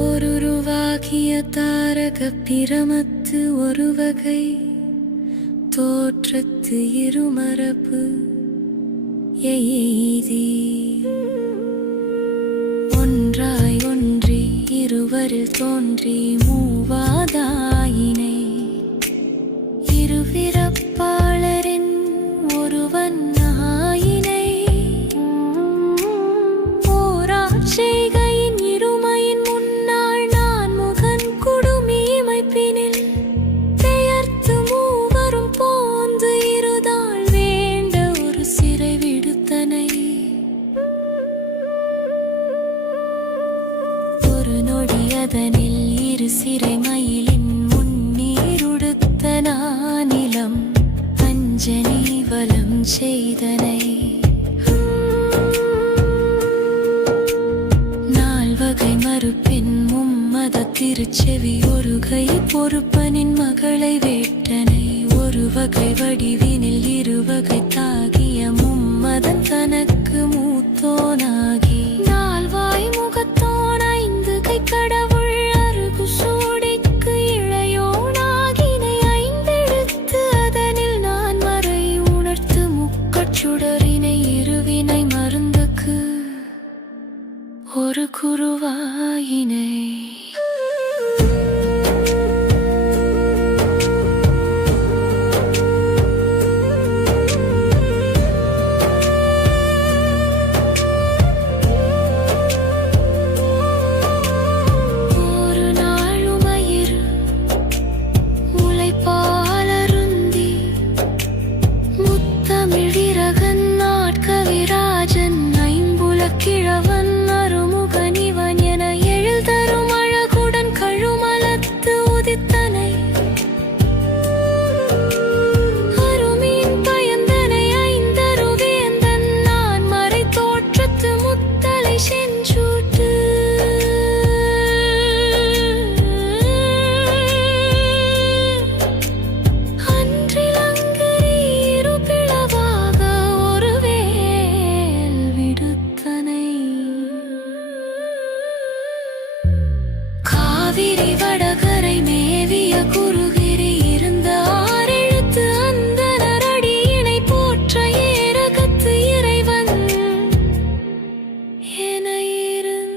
ஓருருவாகிய தாரகப் பிரமத்து ஒருவகை தோற்றத்து இருமரபு எய்தி ஒன்றாய் ஒன்றி இருவரில் தோன்றி மூவாதாயினை இருவிறப்பாளரின் ஒருவன் ஆயினை ஓராட்சைகையின் இருமையின் முன்னாள் நான் முகன் குடுமீமைப்பினில் பெயர்த்து மூவரும் போந்து இருதாள் வேண்ட ஒரு சிறை விடுத்தனை ஒரு நொடியதனில் இரு சிறை மயிலின் முன்னீருடுத்த நானிலம் அஞ்சனி வலம் செய்தனை நால்வகை மறுப்பின் மும்மத திருச்செவி ஒரு கை பொறுப்பனின் மகளை வேட்டனை ஒரு வகை வடிவினில் இருவகை தாகிய மும்மதன் தனக்கு மூத்தோனாகி நால்வாய் முகத்தோன் ஐந்து கை கடவுள் அருகு சூடிக்கு இளையோனாகினை ஐந்தெழுத்து அதனில் நான் மறை உணர்த்து முக்கச்சுடரினை இருவினை மருந்துக்கு ஒரு குருவாயினை கிழவன் அருமுகனிவன் என எழில் தரும் அழகுடன் கழுமலத்து உதித்தனை அருமீன் பயந்தனை ஐந்தருவேந்தன் நான் மறை தோற்றத்து முத்தலை செஞ்சூட்டு அன்றிலங்கரி இரு பிளவாக ஒரு வேல் விடுத்தனை காவிரி வடகரை மேவிய குருகிரி இருந்த ஆறெழுத்து அந்த நரடியினை போற்ற ஏரகத்து இறைவன் என இருந்தனை.